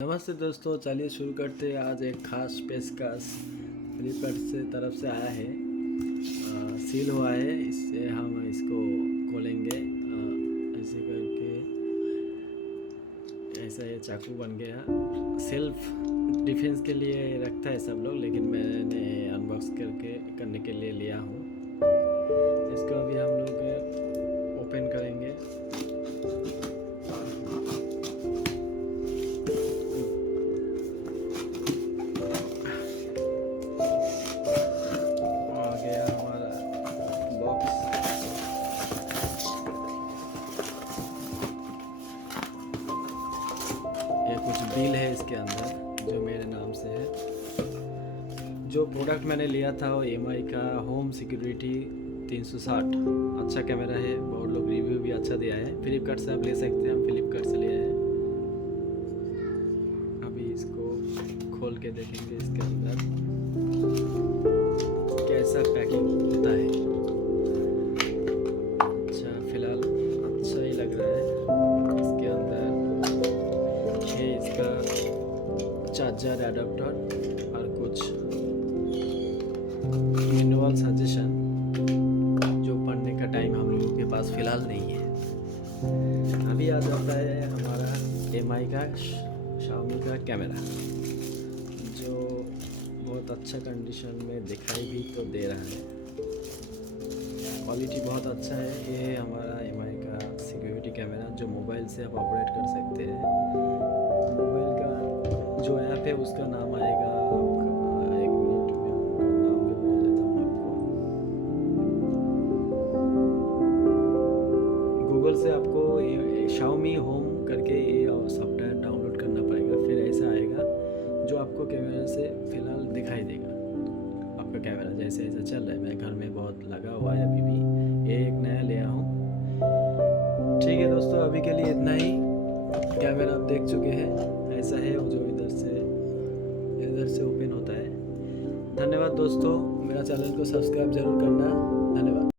नमस्ते दोस्तों, चलिए शुरू करते हैं। आज एक खास पेशकश फ्लिपकार्ट से तरफ से आया है। सील हुआ है, इससे हम इसको खोलेंगे। ऐसे करके ऐसा ये चाकू बन गया। सेल्फ डिफेंस के लिए रखता है सब लोग, लेकिन मैंने अनबॉक्स करने के लिए लिया हूँ। इसको अभी हम लोग ओपन करेंगे। ये कुछ बिल है इसके अंदर जो मेरे नाम से है। जो प्रोडक्ट मैंने लिया था वो एमआई का होम सिक्योरिटी 360 अच्छा कैमरा है। बहुत लोग रिव्यू भी अच्छा दिया है। फ्लिपकार्ट से आप ले सकते हैं, हम फ्लिपकार्ट से लिया है। अभी इसको खोल के देखेंगे इसके अंदर कैसा पैकिंग होता है। अच्छा, फिलहाल अच्छा ही लग रहा है। इसके अंदर इसका चार्जर एडाप्टर और कुछ मैनुअल सजेशन जो पढ़ने का टाइम हम लोगों के पास फ़िलहाल नहीं है। अभी आ जाता है हमारा एमआई का Xiaomi का कैमरा, जो बहुत अच्छा कंडीशन में दिखाई भी तो दे रहा है। क्वालिटी बहुत अच्छा है। ये हमारा एमआई का सिक्योरिटी कैमरा जो मोबाइल से आप ऑपरेट कर सकते हैं। मोबाइल का जो ऐप है उसका नाम आएगा, एक मिनट में नाम भी बोल देता हूँ आपको। गूगल से आपको Xiaomi होम करके ये सॉफ्टवेयर डाउनलोड करना पड़ेगा। फिर ऐसा आएगा जो आपको कैमरे से फ़िलहाल दिखाई देगा। आपका कैमरा जैसे ऐसा चल रहा है, मेरे घर में बहुत लगा हुआ है अभी भी। ये एक नया लिया हूँ। ठीक है दोस्तों, अभी के लिए इतना ही। कैमरा आप देख चुके हैं, ऐसा है जो इधर से ओपन होता है। धन्यवाद दोस्तों, मेरा चैनल को सब्सक्राइब जरूर करना। धन्यवाद।